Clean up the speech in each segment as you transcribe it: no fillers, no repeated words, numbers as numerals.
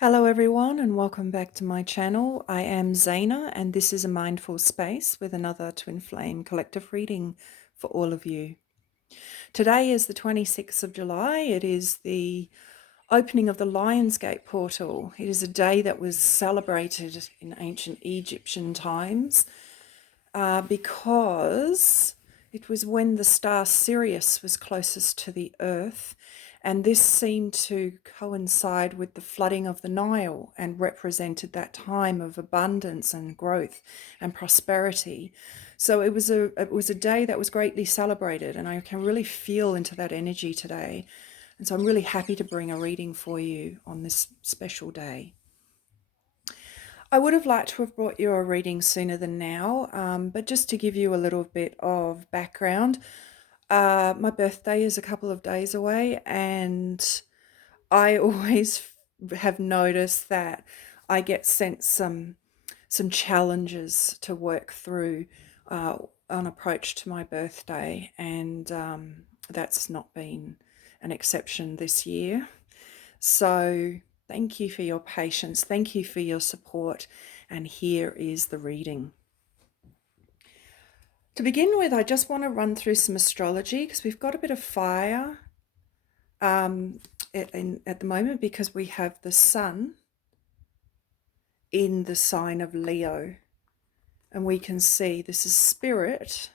Hello everyone and welcome back to my channel. I am Zaina and this is a mindful space with another Twin Flame collective reading for all of you. Today is the 26th of July. It is the opening of the Lionsgate portal. It is a day that was celebrated in ancient Egyptian times because it was when the star Sirius was closest to the earth, and this seemed to coincide with the flooding of the Nile and represented that time of abundance and growth and prosperity. So it was a day that was greatly celebrated, and I can really feel into that energy today. And so I'm really happy to bring a reading for you on this special day. I would have liked to have brought you a reading sooner than now, but just to give you a little bit of background, my birthday is a couple of days away, and I always have noticed that I get sent some challenges to work through on approach to my birthday, and that's not been an exception this year. So thank you for your patience. Thank you for your support. And here is the reading. To begin with, I just want to run through some astrology because we've got a bit of fire at the moment because we have the sun in the sign of Leo. And we can see this is spirit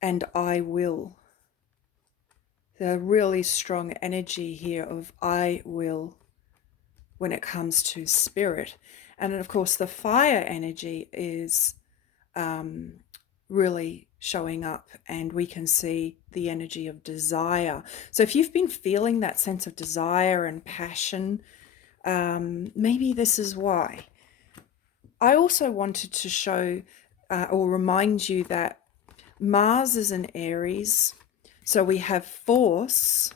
and I will. The really strong energy here of I will when it comes to spirit. And of course, the fire energy is really showing up, and we can see the energy of desire. So if you've been feeling that sense of desire and passion, maybe this is why. I also wanted to show or remind you that Mars is in Aries. So we have force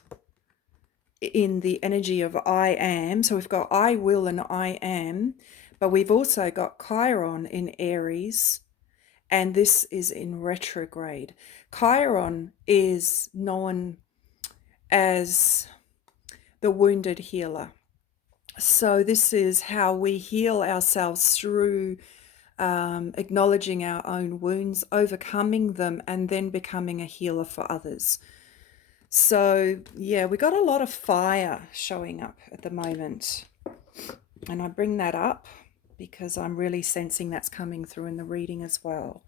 in the energy of I am. So we've got I will and I am, but we've also got Chiron in Aries, and this is in retrograde. Chiron is known as the wounded healer. So this is how we heal ourselves through acknowledging our own wounds, overcoming them, and then becoming a healer for others. So yeah, we got a lot of fire showing up at the moment. And I bring that up because I'm really sensing that's coming through in the reading as well.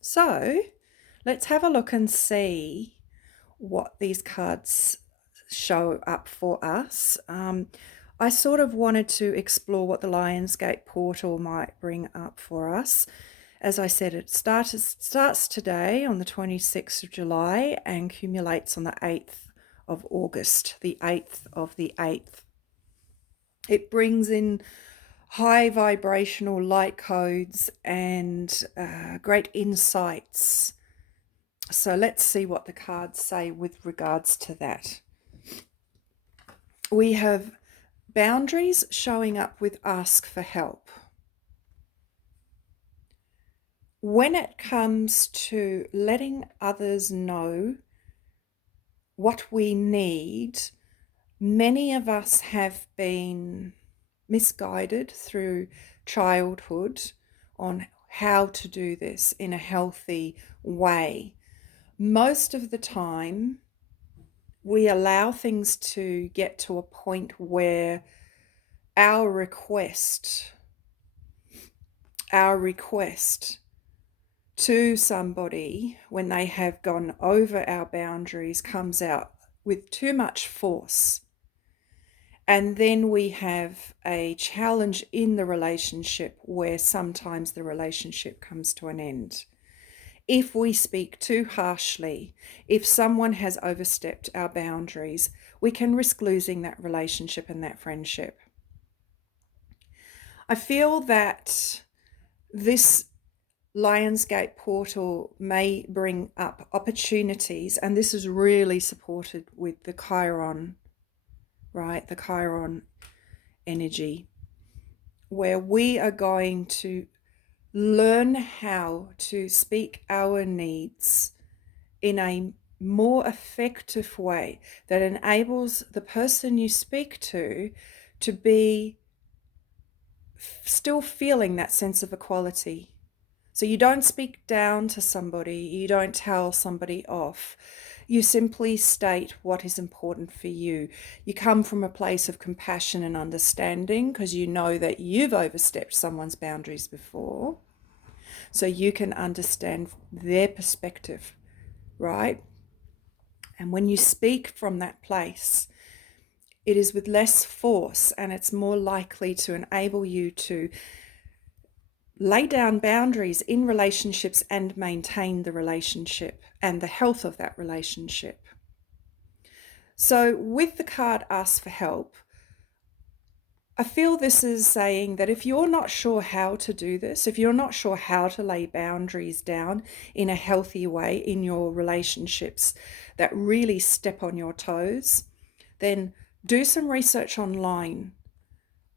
So let's have a look and see what these cards show up for us. I sort of wanted to explore what the Lionsgate portal might bring up for us. As I said, it starts today on the 26th of July and accumulates on the 8th of August, the 8th of the 8th. It brings in high vibrational light codes and great insights. So let's see what the cards say with regards to that. We have boundaries showing up with ask for help. When it comes to letting others know what we need, many of us have been misguided through childhood on how to do this in a healthy way. Most of the time, we allow things to get to a point where our request to somebody when they have gone over our boundaries comes out with too much force. And then we have a challenge in the relationship where sometimes the relationship comes to an end. If we speak too harshly, if someone has overstepped our boundaries, we can risk losing that relationship and that friendship. I feel that this Lionsgate portal may bring up opportunities, and this is really supported with the Chiron, right? The Chiron energy, where we are going to learn how to speak our needs in a more effective way that enables the person you speak to be still feeling that sense of equality. So you don't speak down to somebody, you don't tell somebody off. You simply state what is important for you. You come from a place of compassion and understanding because you know that you've overstepped someone's boundaries before. So you can understand their perspective, right? And when you speak from that place, it is with less force and it's more likely to enable you to lay down boundaries in relationships and maintain the relationship and the health of that relationship. So with the card Ask for Help, I feel this is saying that if you're not sure how to do this, if you're not sure how to lay boundaries down in a healthy way in your relationships that really step on your toes, then do some research online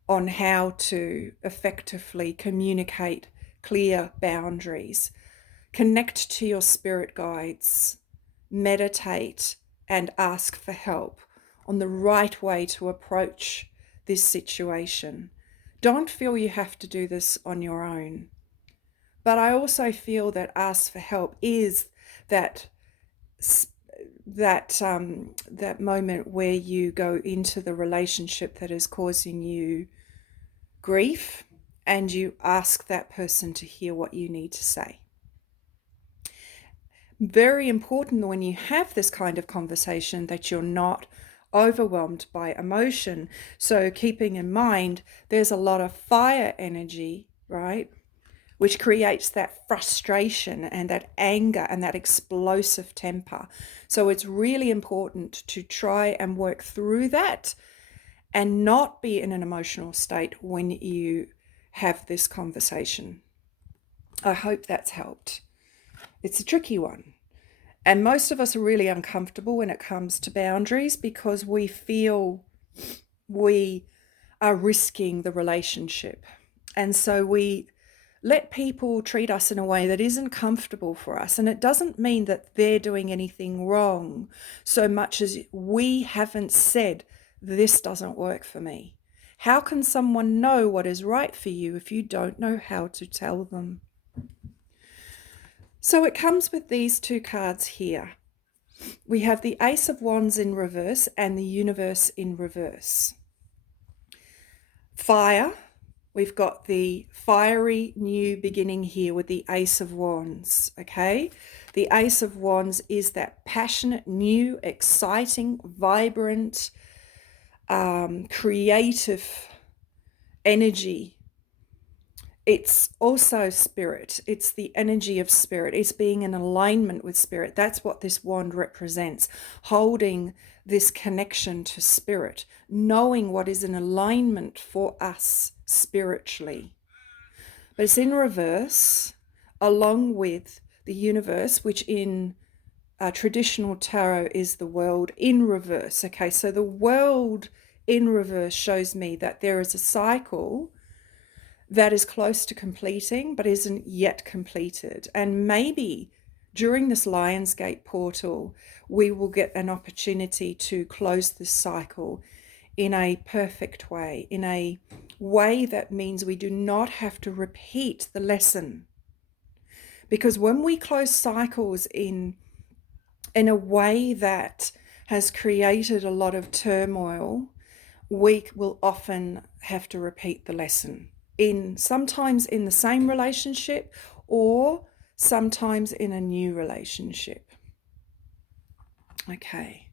on how to effectively communicate clear boundaries. Connect to your spirit guides, meditate, and ask for help on the right way to approach this situation. Don't feel you have to do this on your own. But I also feel that ask for help is that moment where you go into the relationship that is causing you grief and you ask that person to hear what you need to say. Very important when you have this kind of conversation that you're not overwhelmed by emotion. So keeping in mind, there's a lot of fire energy, right? Which creates that frustration and that anger and that explosive temper. So it's really important to try and work through that and not be in an emotional state when you have this conversation. I hope that's helped. It's a tricky one. And most of us are really uncomfortable when it comes to boundaries because we feel we are risking the relationship. And so we let people treat us in a way that isn't comfortable for us. And it doesn't mean that they're doing anything wrong so much as we haven't said, this doesn't work for me. How can someone know what is right for you if you don't know how to tell them? So it comes with these two cards here. We have the Ace of Wands in reverse and the Universe in reverse. Fire, we've got the fiery new beginning here with the Ace of Wands, okay? The Ace of Wands is that passionate, new, exciting, vibrant, creative energy. It's also spirit. It's the energy of spirit. It's being in alignment with spirit. That's what this wand represents, holding this connection to spirit, knowing what is in alignment for us spiritually. But it's in reverse, along with the universe, which in traditional tarot is the world in reverse. Okay, so the world in reverse shows me that there is a cycle that is close to completing but isn't yet completed. And maybe during this Lionsgate portal, we will get an opportunity to close this cycle in a perfect way, in a way that means we do not have to repeat the lesson. Because when we close cycles in a way that has created a lot of turmoil, we will often have to repeat the lesson. Sometimes in the same relationship or sometimes in a new relationship. Okay.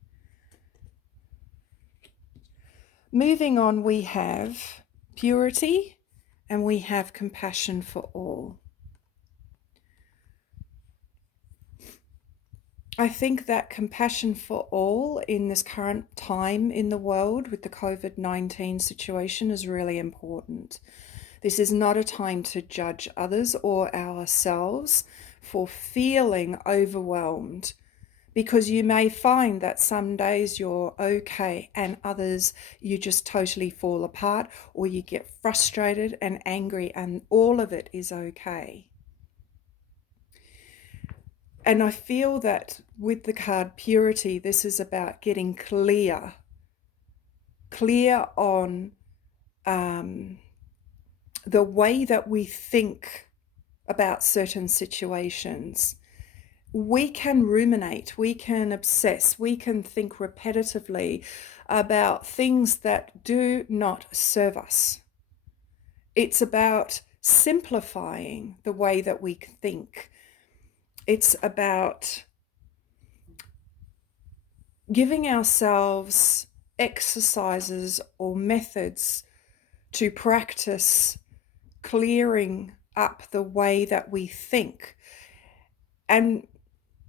Moving on, we have purity and we have compassion for all. I think that compassion for all in this current time in the world with the COVID-19 situation is really important. This is not a time to judge others or ourselves for feeling overwhelmed, because you may find that some days you're okay and others you just totally fall apart, or you get frustrated and angry, and all of it is okay. And I feel that with the card Purity, this is about getting clear on the way that we think about certain situations. We can ruminate, we can obsess, we can think repetitively about things that do not serve us. It's about simplifying the way that we think. It's about giving ourselves exercises or methods to practice clearing up the way that we think. And,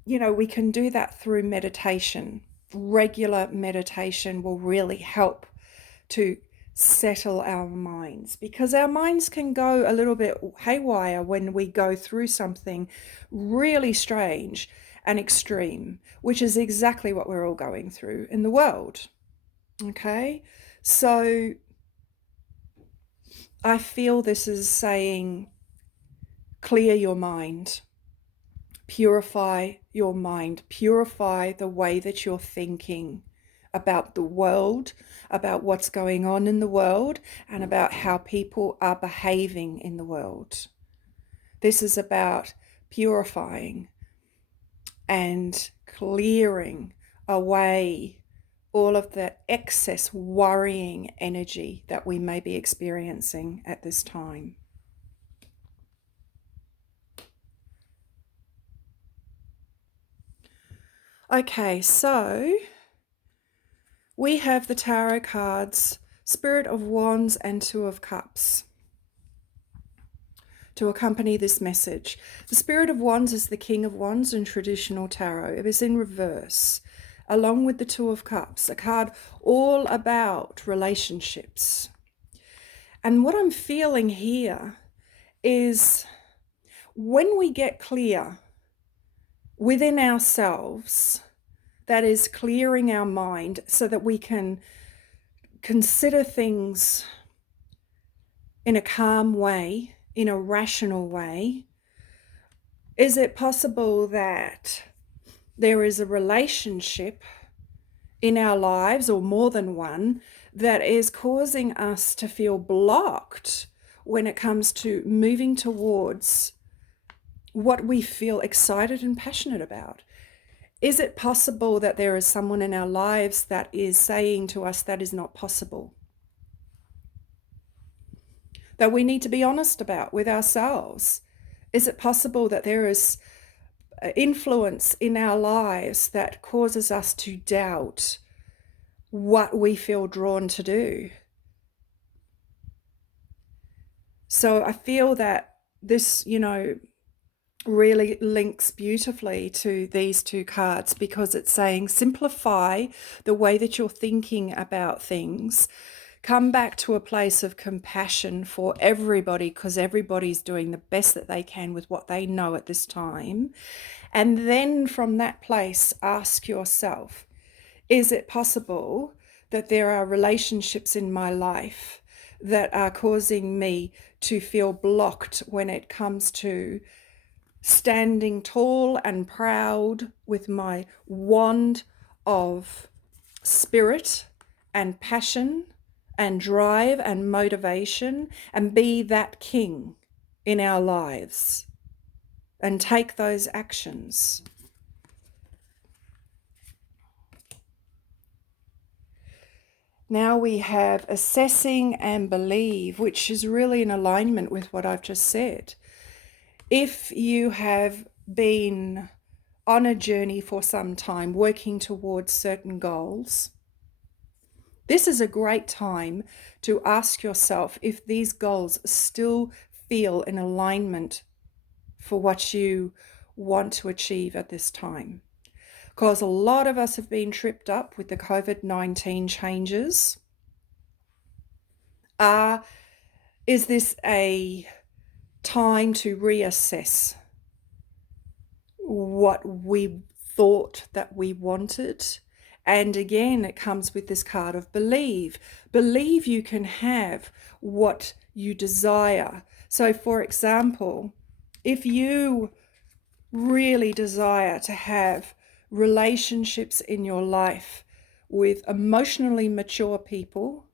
you know, we can do that through meditation. Regular meditation will really help to settle our minds, because our minds can go a little bit haywire when we go through something really strange and extreme, which is exactly what we're all going through in the world. Okay, so I feel this is saying clear your mind, purify your mind, purify the way that you're thinking about the world, about what's going on in the world, and about how people are behaving in the world. This is about purifying and clearing away all of the excess worrying energy that we may be experiencing at this time. Okay, so we have the tarot cards, Spirit of Wands and Two of Cups, to accompany this message. The Spirit of Wands is the King of Wands in traditional tarot. It is in reverse, along with the Two of Cups, a card all about relationships. And what I'm feeling here is when we get clear within ourselves, that is clearing our mind so that we can consider things in a calm way, in a rational way. Is it possible that there is a relationship in our lives, or more than one, that is causing us to feel blocked when it comes to moving towards what we feel excited and passionate about? Is it possible that there is someone in our lives that is saying to us that is not possible? That we need to be honest about with ourselves? Is it possible that there is influence in our lives that causes us to doubt what we feel drawn to do? So I feel that this, you know, really links beautifully to these two cards, because it's saying simplify the way that you're thinking about things. Come back to a place of compassion for everybody, because everybody's doing the best that they can with what they know at this time. And then from that place, ask yourself, is it possible that there are relationships in my life that are causing me to feel blocked when it comes to standing tall and proud with my wand of spirit and passion and drive and motivation, and be that king in our lives and take those actions? Now we have assessing and believe, which is really in alignment with what I've just said. If you have been on a journey for some time, working towards certain goals, this is a great time to ask yourself if these goals still feel in alignment for what you want to achieve at this time. Because a lot of us have been tripped up with the COVID-19 changes. Is this a time to reassess what we thought that we wanted? And again, it comes with this card of believe. Believe you can have what you desire. So for example, if you really desire to have relationships in your life with emotionally mature people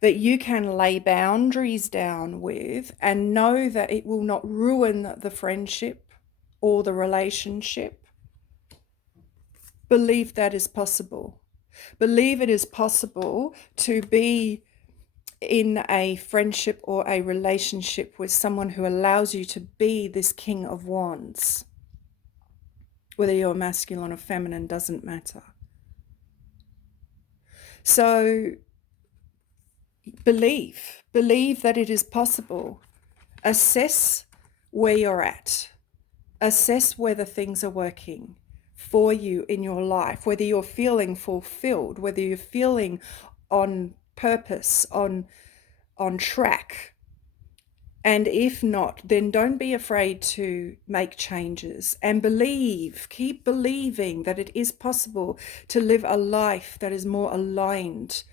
that you can lay boundaries down with and know that it will not ruin the friendship or the relationship, believe that is possible. Believe it is possible to be in a friendship or a relationship with someone who allows you to be this King of Wands. Whether you're masculine or feminine doesn't matter. So believe that it is possible. Assess where you're at. Assess whether things are working for you in your life, whether you're feeling fulfilled, whether you're feeling on purpose, on track. And if not, then don't be afraid to make changes and keep believing that it is possible to live a life that is more aligned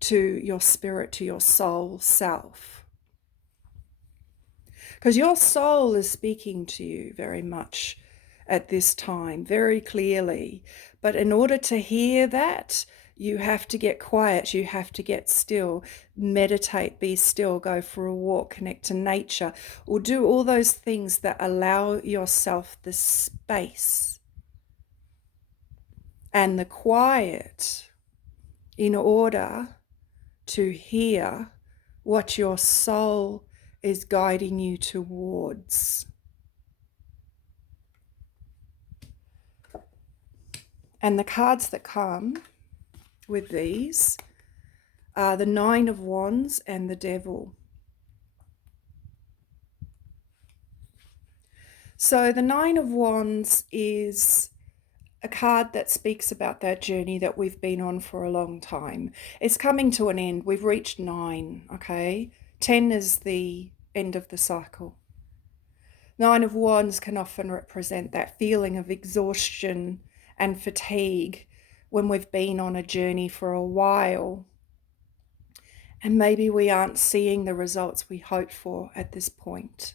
to your spirit, to your soul self. Because your soul is speaking to you very much at this time, very clearly. But in order to hear that, you have to get quiet, you have to get still, meditate, be still, go for a walk, connect to nature, or do all those things that allow yourself the space and the quiet in order to hear what your soul is guiding you towards. And the cards that come with these are the Nine of Wands and the Devil. So the Nine of Wands is a card that speaks about that journey that we've been on for a long time. It's coming to an end. We've reached 9, okay? 10 is the end of the cycle. Nine of Wands can often represent that feeling of exhaustion and fatigue when we've been on a journey for a while. And maybe we aren't seeing the results we hoped for at this point.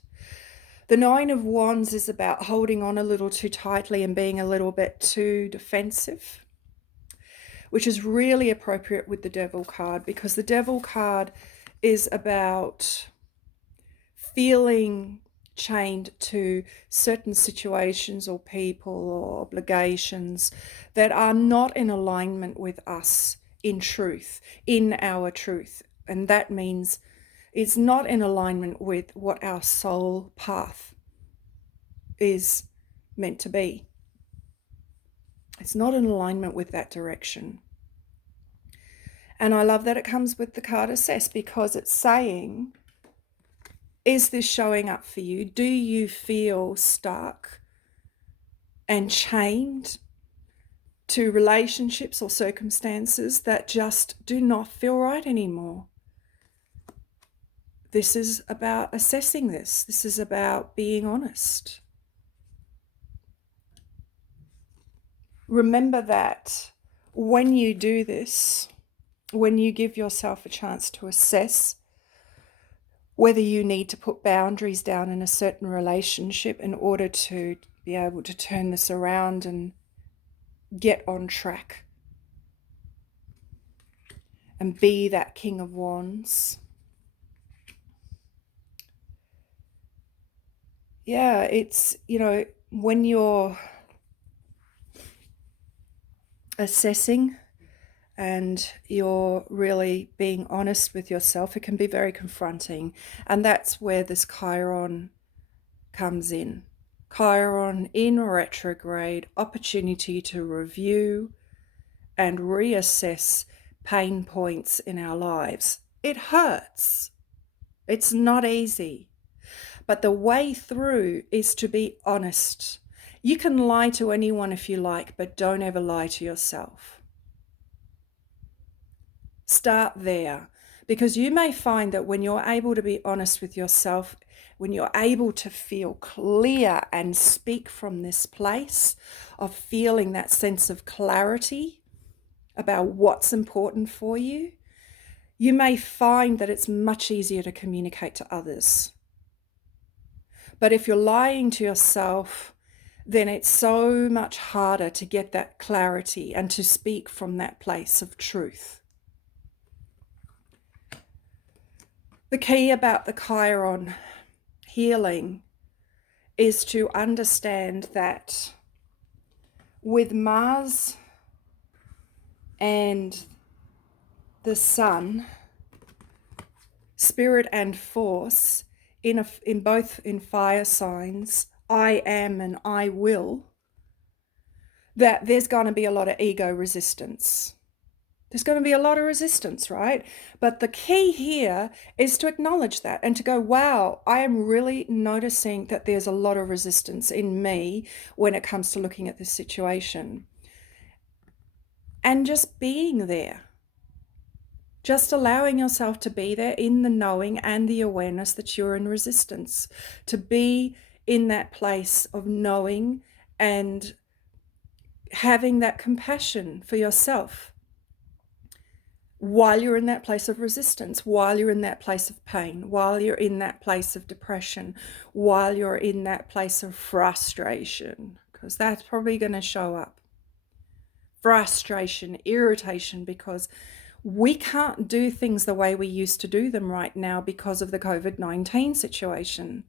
The Nine of Wands is about holding on a little too tightly and being a little bit too defensive, which is really appropriate with the Devil card, because the Devil card is about feeling chained to certain situations or people or obligations that are not in alignment with us in truth, in our truth. And that means it's not in alignment with what our soul path is meant to be. It's not in alignment with that direction. And I love that it comes with the card Assess, because it's saying, is this showing up for you? Do you feel stuck and chained to relationships or circumstances that just do not feel right anymore? This is about assessing this. This is about being honest. Remember that when you do this, when you give yourself a chance to assess whether you need to put boundaries down in a certain relationship in order to be able to turn this around and get on track and be that King of Wands. Yeah, it's, when you're assessing and you're really being honest with yourself, it can be very confronting. And that's where this Chiron comes in. Chiron in retrograde, opportunity to review and reassess pain points in our lives. It hurts. It's not easy. But the way through is to be honest. You can lie to anyone if you like, but don't ever lie to yourself. Start there, because you may find that when you're able to be honest with yourself, when you're able to feel clear and speak from this place of feeling that sense of clarity about what's important for you, you may find that it's much easier to communicate to others. But if you're lying to yourself then it's so much harder to get that clarity and to speak from that place of truth. The key about the Chiron healing is to understand that with Mars and the Sun, spirit and force, in both in fire signs, I am and I will, that there's going to be a lot of ego resistance. There's going to be a lot of resistance, right? But the key here is to acknowledge that and to go, wow, I am really noticing that there's a lot of resistance in me when it comes to looking at this situation. And just being there. Just allowing yourself to be there in the knowing and the awareness that you're in resistance. To be in that place of knowing and having that compassion for yourself while you're in that place of resistance, while you're in that place of pain, while you're in that place of depression, while you're in that place of frustration, because that's probably going to show up. Frustration, irritation, because we can't do things the way we used to do them right now because of the COVID-19 situation.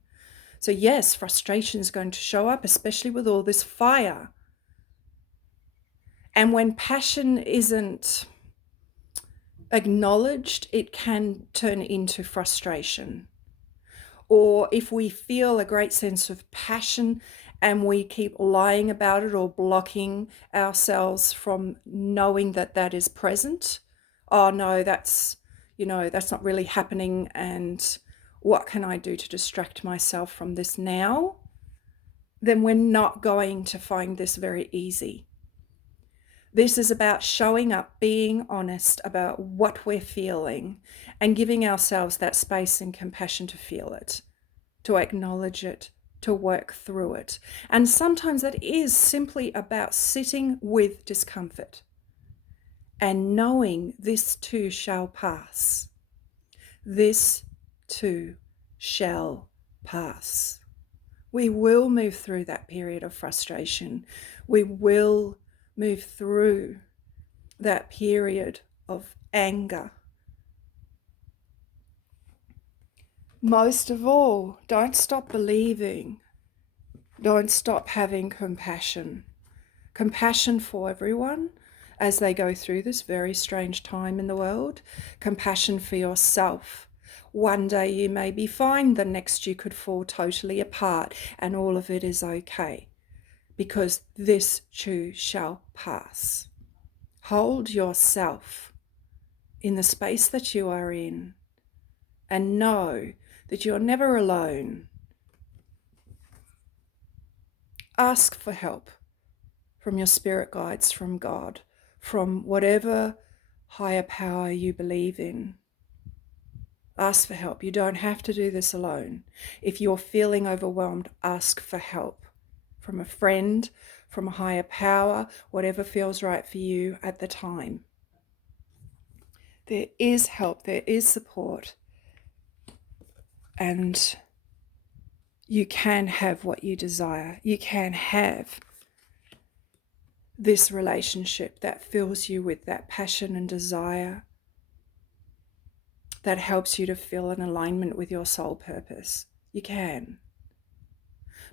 So yes, frustration is going to show up, especially with all this fire. And when passion isn't acknowledged, it can turn into frustration. Or if we feel a great sense of passion and we keep lying about it or blocking ourselves from knowing that that is present, oh no, that's not really happening, and what can I do to distract myself from this now? Then we're not going to find this very easy. This is about showing up, being honest about what we're feeling, and giving ourselves that space and compassion to feel it, to acknowledge it, to work through it. And sometimes that is simply about sitting with discomfort and knowing this too shall pass. This too shall pass. We will move through that period of frustration. We will move through that period of anger. Most of all, don't stop believing. Don't stop having compassion. Compassion for everyone as they go through this very strange time in the world. Compassion for yourself. One day you may be fine, the next you could fall totally apart, and all of it is okay, because this too shall pass. Hold yourself in the space that you are in and know that you're never alone. Ask for help from your spirit guides, from God, from whatever higher power you believe in. Ask for help. You don't have to do this alone. If you're feeling overwhelmed, ask for help from a friend, from a higher power, whatever feels right for you at the time. There is help, there is support, and you can have what you desire. You can have this relationship that fills you with that passion and desire, that helps you to feel in alignment with your soul purpose. You can.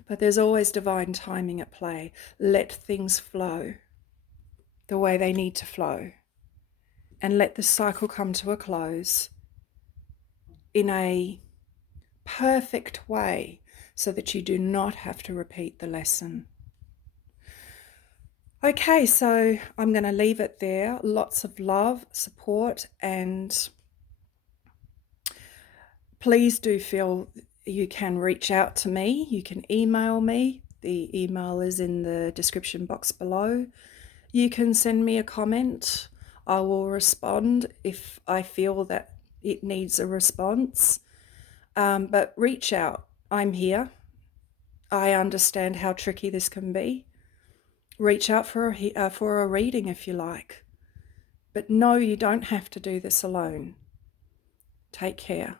But there's always divine timing at play. Let things flow the way they need to flow, and let the cycle come to a close in a perfect way so that you do not have to repeat the lesson. Okay, so I'm going to leave it there. Lots of love, support, and please do feel you can reach out to me. You can email me. The email is in the description box below. You can send me a comment. I will respond if I feel that it needs a response. But reach out. I'm here. I understand how tricky this can be. Reach out for a reading if you like. But no, you don't have to do this alone. Take care.